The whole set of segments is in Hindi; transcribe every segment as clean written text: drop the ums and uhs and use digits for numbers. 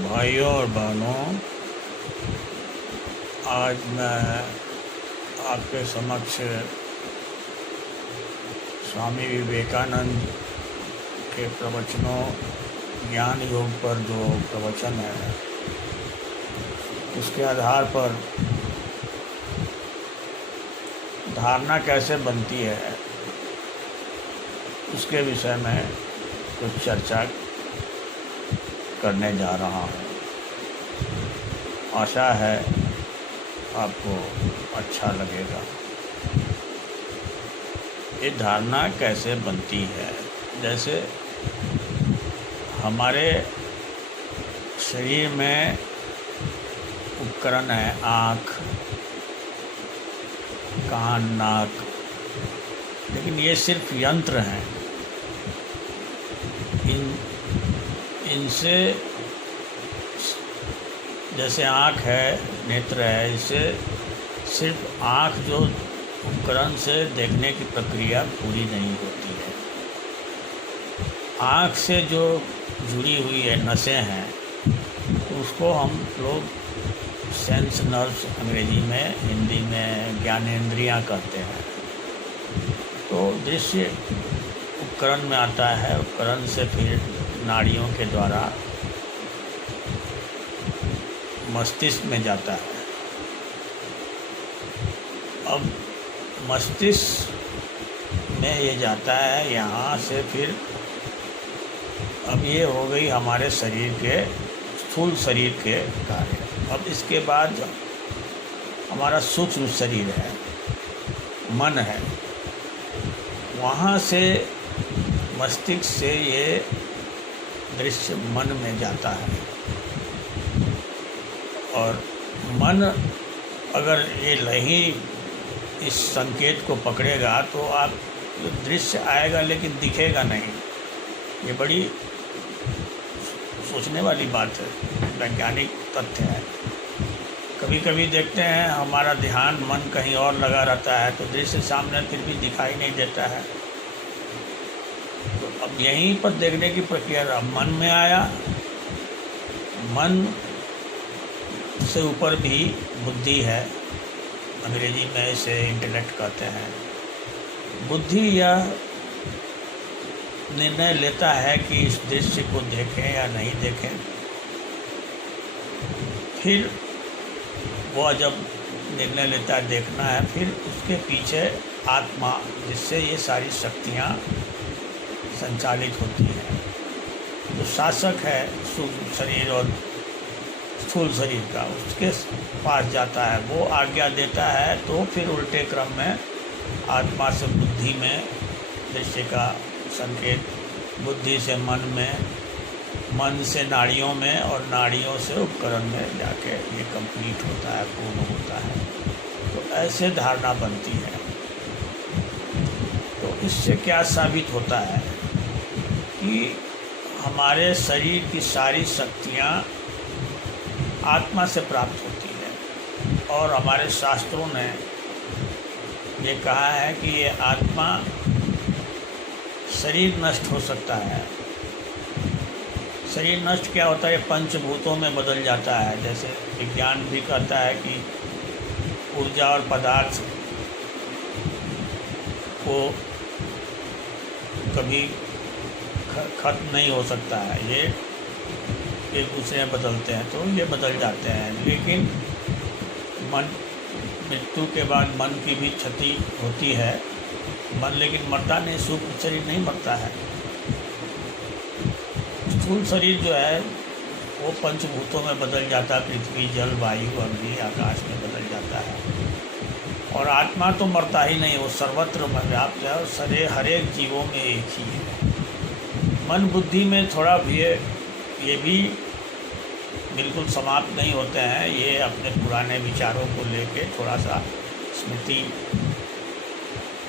भाइयों और बहनों, आज मैं आपके समक्ष स्वामी विवेकानंद के प्रवचनों ज्ञान योग पर जो प्रवचन है उसके आधार पर धारणा कैसे बनती है उसके विषय में कुछ चर्चा करने जा रहा हूँ। आशा है आपको अच्छा लगेगा। ये धारणा कैसे बनती है? जैसे हमारे शरीर में उपकरण है आँख, कान, नाक, लेकिन ये सिर्फ यंत्र हैं। इनसे जैसे आँख है, नेत्र है, इससे सिर्फ आँख जो उपकरण से देखने की प्रक्रिया पूरी नहीं होती है। आँख से जो जुड़ी हुई है नसें हैं उसको हम लोग सेंस नर्व्स अंग्रेजी में, हिंदी में ज्ञानेंद्रियाँ कहते हैं। तो दृश्य उपकरण में आता है, उपकरण से फिर नाड़ियों के द्वारा मस्तिष्क में जाता है। अब मस्तिष्क में ये जाता है, यहाँ से फिर अब ये हो गई हमारे शरीर के स्थूल शरीर के कार्य। अब इसके बाद हमारा सूक्ष्म शरीर है, मन है, वहाँ से मस्तिष्क से ये दृश्य मन में जाता है। और मन अगर ये नहीं इस संकेत को पकड़ेगा तो आप दृश्य आएगा लेकिन दिखेगा नहीं। ये बड़ी सोचने वाली बात है, वैज्ञानिक तथ्य है। कभी कभी देखते हैं हमारा ध्यान मन कहीं और लगा रहता है तो दृश्य सामने फिर भी दिखाई नहीं देता है। तो अब यहीं पर देखने की प्रक्रिया, अब मन में आया, मन से ऊपर भी बुद्धि है, अंग्रेजी में इसे इंटेलेक्ट कहते हैं। बुद्धि यह निर्णय लेता है कि इस दृश्य को देखें या नहीं देखें। फिर वह जब निर्णय लेता है देखना है, फिर उसके पीछे आत्मा, जिससे ये सारी शक्तियाँ संचालित होती हैं, जो शासक है सूक्ष्म शरीर और स्थूल शरीर का, उसके पास जाता है, वो आज्ञा देता है। तो फिर उल्टे क्रम में आत्मा से बुद्धि में दृश्य का संकेत, बुद्धि से मन में, मन से नाड़ियों में और नाड़ियों से उपकरण में जाके ये कंप्लीट होता है, पूर्ण होता है। तो ऐसे धारणा बनती है। तो इससे क्या साबित होता है कि हमारे शरीर की सारी शक्तियाँ आत्मा से प्राप्त होती है। और हमारे शास्त्रों ने ये कहा है कि ये आत्मा, शरीर नष्ट हो सकता है। शरीर नष्ट क्या होता है? पंचभूतों में बदल जाता है। जैसे विज्ञान भी कहता है कि ऊर्जा और पदार्थ को कभी खत्म नहीं हो सकता है, ये एक दूसरे में बदलते हैं, तो ये बदल जाते हैं। लेकिन मन, मृत्यु के बाद मन की भी क्षति होती है। मन लेकिन मरता नहीं, सूक्ष्म शरीर नहीं मरता है। स्थूल शरीर जो है वो पंचभूतों में बदल जाता है, पृथ्वी, जल, वायु, अग्नि, आकाश में बदल जाता है। और आत्मा तो मरता ही नहीं, वो सर्वत्र व्याप्त है और हरेक जीवों में एक ही है। मन बुद्धि में थोड़ा भी ये भी बिल्कुल समाप्त नहीं होते हैं। ये अपने पुराने विचारों को लेके थोड़ा सा स्मृति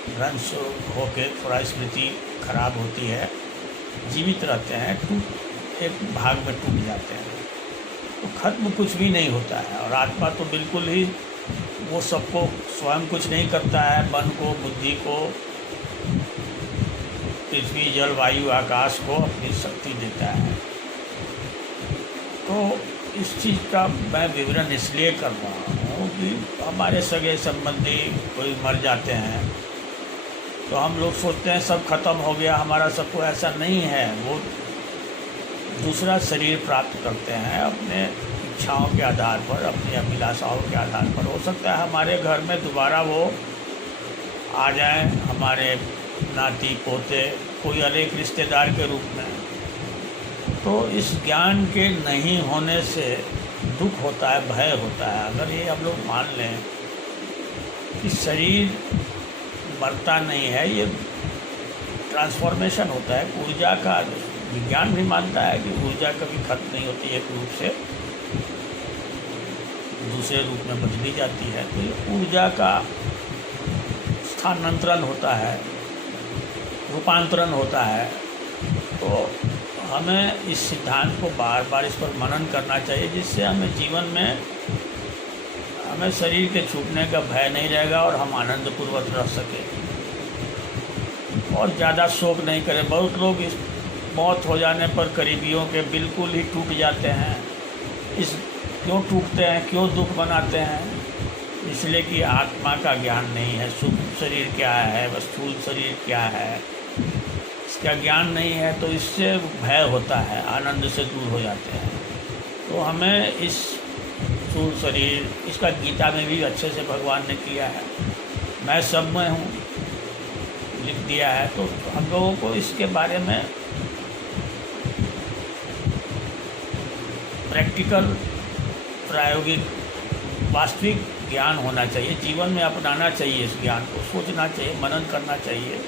भ्रंश होके थोड़ा स्मृति खराब होती है, जीवित रहते हैं, एक भाग में टूट जाते हैं। तो खत्म कुछ भी नहीं होता है। और आत्मा तो बिल्कुल ही वो सबको, स्वयं कुछ नहीं करता है, मन को, बुद्धि को, पृथ्वी, जल, वायु, आकाश को अपनी शक्ति देता है। तो इस चीज़ का मैं विवरण इसलिए कर रहा हूँ कि हमारे सगे संबंधी कोई मर जाते हैं तो हम लोग सोचते हैं सब खत्म हो गया हमारा, सबको। ऐसा नहीं है। वो दूसरा शरीर प्राप्त करते हैं अपने इच्छाओं के आधार पर, अपनी अभिलाषाओं के आधार पर। हो सकता है हमारे घर में दोबारा वो आ जाएं, हमारे नाती पोते, कोई अनेक रिश्तेदार के रूप में। तो इस ज्ञान के नहीं होने से दुख होता है, भय होता है। अगर ये हम लोग मान लें कि शरीर मरता नहीं है, ये ट्रांसफॉर्मेशन होता है ऊर्जा का। विज्ञान भी मानता है कि ऊर्जा कभी खत्म नहीं होती, एक रूप से दूसरे रूप में बदली जाती है। तो ये ऊर्जा का स्थानांतरण होता है, रूपांतरण होता है। तो हमें इस सिद्धांत को बार बार इस पर मनन करना चाहिए, जिससे हमें जीवन में हमें शरीर के छूटने का भय नहीं रहेगा और हम आनंदपूर्वक रह सकें और ज़्यादा शोक नहीं करें। बहुत लोग इस मौत हो जाने पर करीबियों के बिल्कुल ही टूट जाते हैं। इस क्यों टूटते हैं, क्यों दुख बनाते हैं? इसलिए कि आत्मा का ज्ञान नहीं है। सूक्ष्म शरीर क्या है, स्थूल शरीर क्या है, इसका ज्ञान नहीं है। तो इससे भय होता है, आनंद से दूर हो जाते हैं। तो हमें इस स्थूल शरीर, इसका गीता में भी अच्छे से भगवान ने किया है, मैं सब में हूँ, लिख दिया है। तो हम लोगों को इसके बारे में प्रैक्टिकल, प्रायोगिक, वास्तविक ज्ञान होना चाहिए। जीवन में अपनाना चाहिए, इस ज्ञान को सोचना चाहिए, मनन करना चाहिए।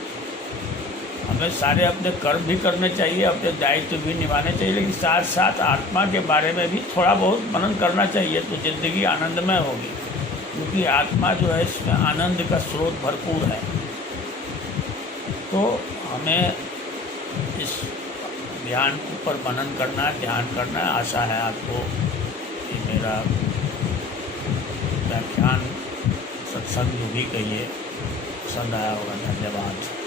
हमें सारे अपने कर्म भी करने चाहिए, अपने दायित्व भी निभाने चाहिए, लेकिन साथ साथ आत्मा के बारे में भी थोड़ा बहुत मनन करना चाहिए। तो ज़िंदगी आनंदमय होगी, क्योंकि आत्मा जो है इसमें आनंद का स्रोत भरपूर है। तो हमें इस ज्ञान पर मनन करना, ध्यान करना। आशा है आपको कि मेरा व्याख्यान, सत्संग जो भी कहिए, पसंद आया होगा। धन्यवाद।